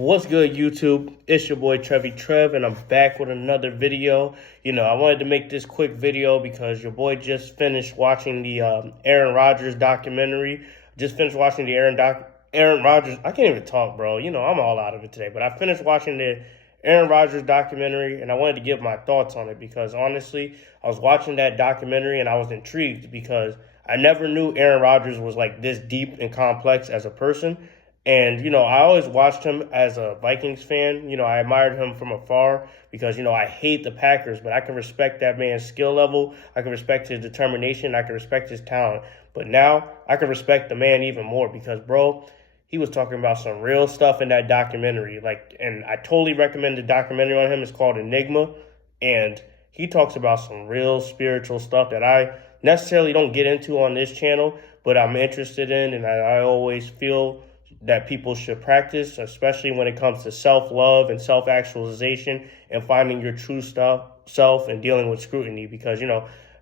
What's good, YouTube? It's your boy Trev, and I'm back with another video. I wanted to make this quick video because your boy just finished watching the Aaron Rodgers documentary. Just finished watching the Aaron Rodgers. I can't even talk, bro. I'm all out of it today. But I finished watching the Aaron Rodgers documentary, and I wanted to give my thoughts on it because honestly, I was watching that documentary and I was intrigued because I never knew Aaron Rodgers was like this deep and complex as a person. And, I always watched him as a Vikings fan. I admired him from afar because, I hate the Packers, but I can respect that man's skill level. I can respect his determination. I can respect his talent. But now I can respect the man even more because, bro, he was talking about some real stuff in that documentary. And I totally recommend the documentary on him. It's called Enigma. And he talks about some real spiritual stuff that I necessarily don't get into on this channel, but I'm interested in. And I always feel that people should practice, especially when it comes to self-love and self-actualization and finding your true self and dealing with scrutiny. Because,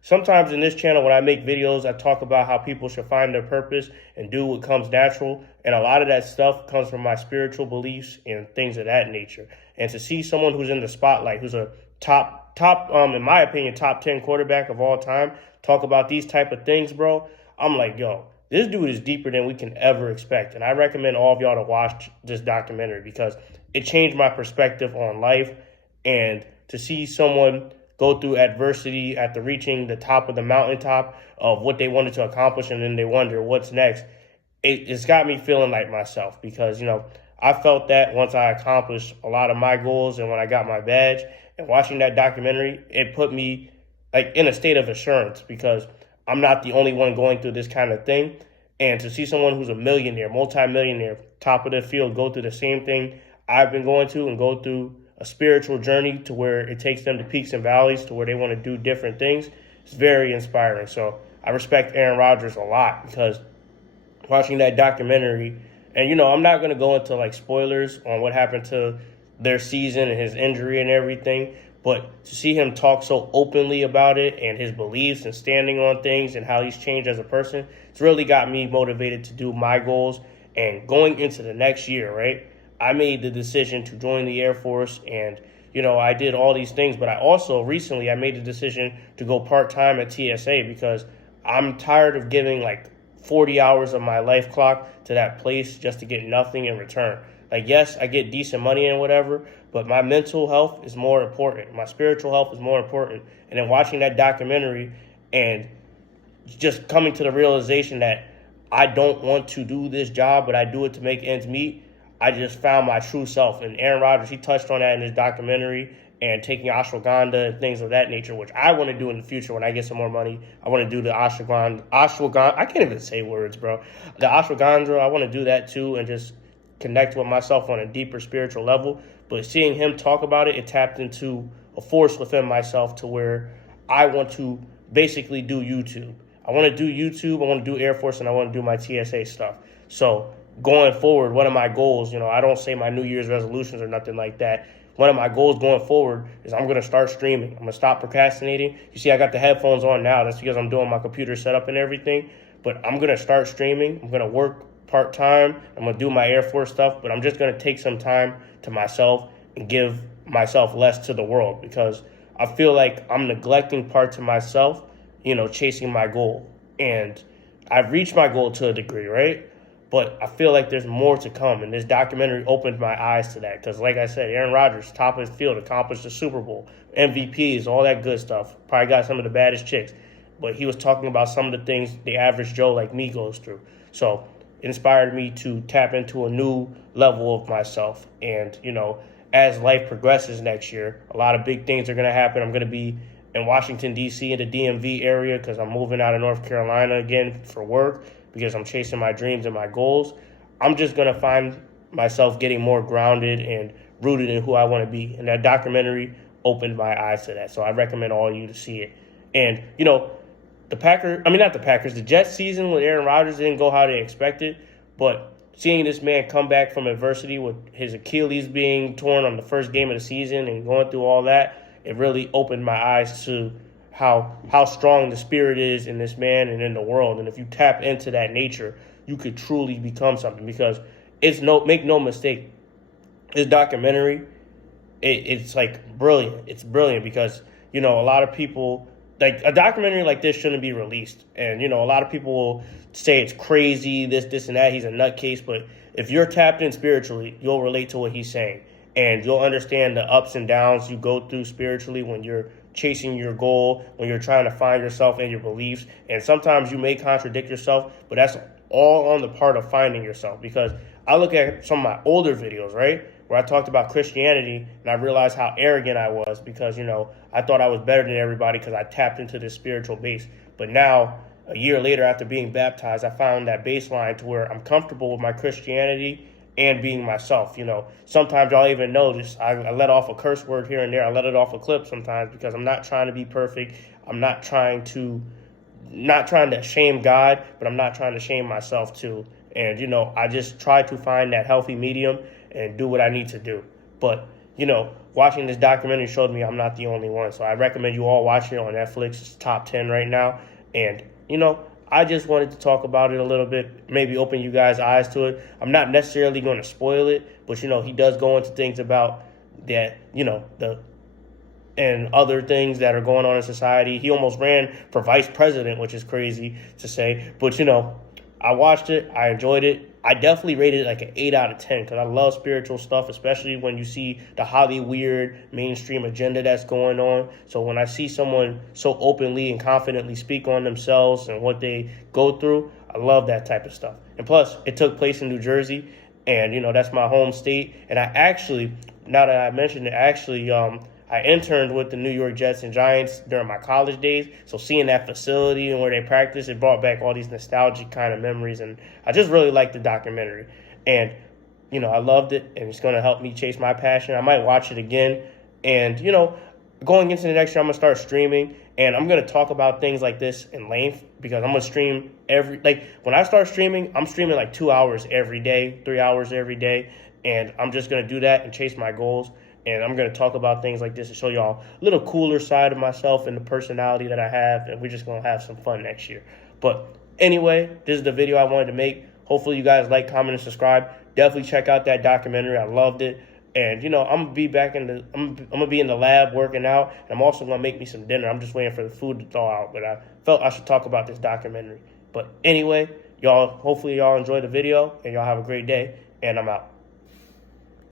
sometimes in this channel, when I make videos, I talk about how people should find their purpose and do what comes natural. And a lot of that stuff comes from my spiritual beliefs and things of that nature. And to see someone who's in the spotlight, who's a in my opinion, top 10 quarterback of all time, talk about these type of things, bro, I'm like, yo, this dude is deeper than we can ever expect. And I recommend all of y'all to watch this documentary because it changed my perspective on life. And to see someone go through adversity after reaching the top of the mountaintop of what they wanted to accomplish, and then they wonder what's next, it's got me feeling like myself because, I felt that once I accomplished a lot of my goals and when I got my badge. And watching that documentary, it put me in a state of assurance because I'm not the only one going through this kind of thing. And to see someone who's a millionaire, multimillionaire, top of the field, go through the same thing I've been going to and go through a spiritual journey to where it takes them to peaks and valleys to where they want to do different things, it's very inspiring. So I respect Aaron Rodgers a lot because watching that documentary, and I'm not going to go into spoilers on what happened to their season and his injury and everything, but to see him talk so openly about it and his beliefs and standing on things and how he's changed as a person, it's really got me motivated to do my goals. And going into the next year, right, I made the decision to join the Air Force and, I did all these things. But I also recently I made the decision to go part-time at TSA because I'm tired of giving 40 hours of my life clock to that place just to get nothing in return. Yes, I get decent money and whatever, but my mental health is more important. My spiritual health is more important. And then watching that documentary and just coming to the realization that I don't want to do this job, but I do it to make ends meet, I just found my true self. And Aaron Rodgers, he touched on that in his documentary and taking ashwagandha and things of that nature, which I want to do in the future when I get some more money. I want to do the ashwagandha. I can't even say words, bro. The ashwagandha, I want to do that too and just connect with myself on a deeper spiritual level. But seeing him talk about it, it tapped into a force within myself to where I want to basically do YouTube. I want to do YouTube, I want to do Air Force, and I want to do my TSA stuff. So going forward, one of my goals, I don't say my New Year's resolutions or nothing like that. One of my goals going forward is I'm going to start streaming. I'm going to stop procrastinating. You see, I got the headphones on now. That's because I'm doing my computer setup and everything. But I'm going to start streaming. I'm going to work part-time. I'm going to do my Air Force stuff, but I'm just going to take some time to myself and give myself less to the world because I feel like I'm neglecting parts of myself, chasing my goal. And I've reached my goal to a degree, right? But I feel like there's more to come, and this documentary opened my eyes to that because, like I said, Aaron Rodgers, top of his field, accomplished the Super Bowl, MVPs, all that good stuff, probably got some of the baddest chicks. But he was talking about some of the things the average Joe like me goes through. So it inspired me to tap into a new level of myself. And, as life progresses next year, a lot of big things are going to happen. I'm going to be in Washington, D.C., in the DMV area because I'm moving out of North Carolina again for work because I'm chasing my dreams and my goals. I'm just going to find myself getting more grounded and rooted in who I want to be. And that documentary opened my eyes to that. So I recommend all of you to see it. And, the Jets season with Aaron Rodgers didn't go how they expected, but seeing this man come back from adversity with his Achilles being torn on the first game of the season and going through all that, it really opened my eyes to how strong the spirit is in this man and in the world. And if you tap into that nature, you could truly become something because make no mistake, this documentary, it's like brilliant. It's brilliant because, you know, a lot of people, like, a documentary like this shouldn't be released. And, you know, a lot of people will say it's crazy, this and that, he's a nutcase. But if you're tapped in spiritually, you'll relate to what he's saying. And you'll understand the ups and downs you go through spiritually when you're chasing your goal, when you're trying to find yourself and your beliefs. And sometimes you may contradict yourself, but that's all on the part of finding yourself. Because I look at some of my older videos, right, where I talked about Christianity, and I realized how arrogant I was because, you know, I thought I was better than everybody because I tapped into this spiritual base. But now, a year later, after being baptized, I found that baseline to where I'm comfortable with my Christianity and being myself. You know, sometimes y'all even notice I let off a curse word here and there. I let it off a clip sometimes because I'm not trying to be perfect. I'm not trying to shame God, but I'm not trying to shame myself too. And, you know, I just try to find that healthy medium and do what I need to do. But, you know, watching this documentary showed me I'm not the only one. So I recommend you all watch it on Netflix. It's top 10 right now. And, you know, I just wanted to talk about it a little bit, maybe open you guys' eyes to it. I'm not necessarily going to spoil it, but, you know, he does go into things about that, you know, and other things that are going on in society. He almost ran for vice president, which is crazy to say. But, you know, I watched it. I enjoyed it. I definitely rated it like an 8 out of 10 because I love spiritual stuff, especially when you see the highly weird mainstream agenda that's going on. So when I see someone so openly and confidently speak on themselves and what they go through, I love that type of stuff. And plus, it took place in New Jersey, and, you know, that's my home state. And I actually, now that I mentioned it, I interned with the New York Jets and Giants during my college days. So seeing that facility and where they practice, it brought back all these nostalgic kind of memories. And I just really liked the documentary. And, you know, I loved it. And it's going to help me chase my passion. I might watch it again. And, you know, going into the next year, I'm going to start streaming. And I'm going to talk about things like this in length because I'm going to stream when I start streaming, I'm streaming like 2 hours every day, 3 hours every day. And I'm just going to do that and chase my goals. And I'm going to talk about things like this and show y'all a little cooler side of myself and the personality that I have. And we're just going to have some fun next year. But anyway, this is the video I wanted to make. Hopefully you guys like, comment, and subscribe. Definitely check out that documentary. I loved it. And, you know, I'm going to be I'm going to be in the lab working out. And I'm also going to make me some dinner. I'm just waiting for the food to thaw out. But I felt I should talk about this documentary. But anyway, hopefully y'all enjoy the video. And y'all have a great day. And I'm out.